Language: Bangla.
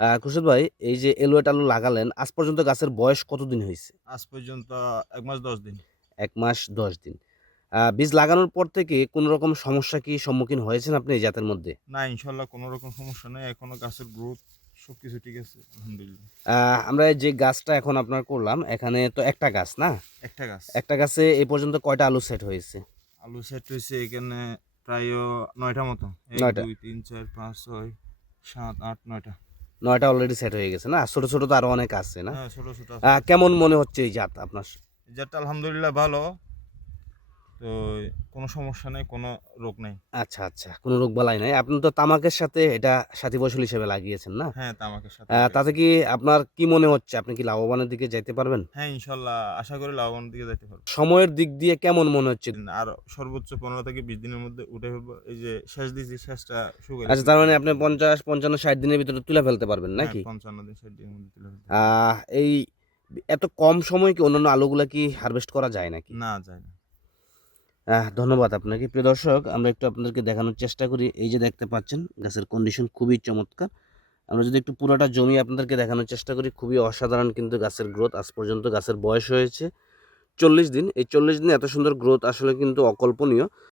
আহ, খুরশেদ ভাই এই যে এলোয়েট আলু লাগালেন আজ পর্যন্ত গাছের বয়স কতদিন হয়েছে? আজ পর্যন্ত এক মাস দশ দিন। এক মাস দশ দিন। বীজ লাগানোর পর থেকে কোনো রকম সমস্যা কি সম্মুখীন হয়েছেন আপনি এই জাতের মধ্যে? না ইনশাল্লাহ কোনো রকম সমস্যা নেই এখনও গাছের গ্রোথ সব কিছু ঠিক আছে আলহামদুলিল্লাহ। আমরা যে গাছটা এখন আপনার করলাম এখানে তো একটা গাছ না? একটা গাছ। একটা গাছে এই পর্যন্ত কয়টা আলু সেট হয়েছে? আলু সেট হয়েছে এখানে প্রায় নয়টা মতো। নয়টা। দুই তিন চার পাঁচ ছয় সাত আট নয়টা। নয়টা অলরেডি সেট হয়ে গেছে না? ছোট ছোট তো আরও অনেক আছে না? হ্যাঁ কেমন মনে হচ্ছে এই জাত আপনার? জাতটা আলহামদুলিল্লাহ ভালো। তো কোনো সমস্যা নেই কোনো রোগ নেই। আচ্ছা আচ্ছা কোনো রোগ বালাই নাই। আপনি তো তামাকের সাথে এটা সাথী ফসল হিসেবে লাগিয়েছেন না? হ্যাঁ তামাকের সাথে তাতে কি আপনার কি মনে হচ্ছে? আপনি কি লাভবানের দিকে যেতে পারবেন? হ্যাঁ ইনশাল্লাহ আশা করি লাভবানের দিকে যেতে পারব। সময়ের দিক দিয়ে কেমন মনে হচ্ছে? আর সর্বোচ্চ পনেরো থেকে বিশ দিনের মধ্যে উঠে এই যে শেষ দিয়েছি শেষটা শুকাই আচ্ছা তার মানে আপনি পঞ্চাশ পঞ্চান্ন ষাট দিনের ভিতরে তুলে ফেলতে পারবেন হ্যাঁ, নাকি? পঞ্চান্ন দিন ষাট দিনের মধ্যে তুলে ফেলতে এই এত কম সময় কি অন্যান্য আলুগুলা কি হারভেস্ট করা যায় নাকি? না যায় না। ধন্যবাদ আপনাকে। প্রিয় দর্শক, আমরা একটু আপনাদেরকে দেখানোর চেষ্টা করি। এই যে দেখতে পাচ্ছেন, গাছের কন্ডিশন খুবই চমৎকার। আমরা যদি একটু পুরোটা জমি আপনাদেরকে দেখানোর চেষ্টা করি, খুবই অসাধারণ কিন্তু গাছের গ্রোথ আজ পর্যন্ত গাছের বয়স হয়েছে চল্লিশ দিন। এই চল্লিশ দিনে এত সুন্দর গ্রোথ আসলে কিন্তু অকল্পনীয়।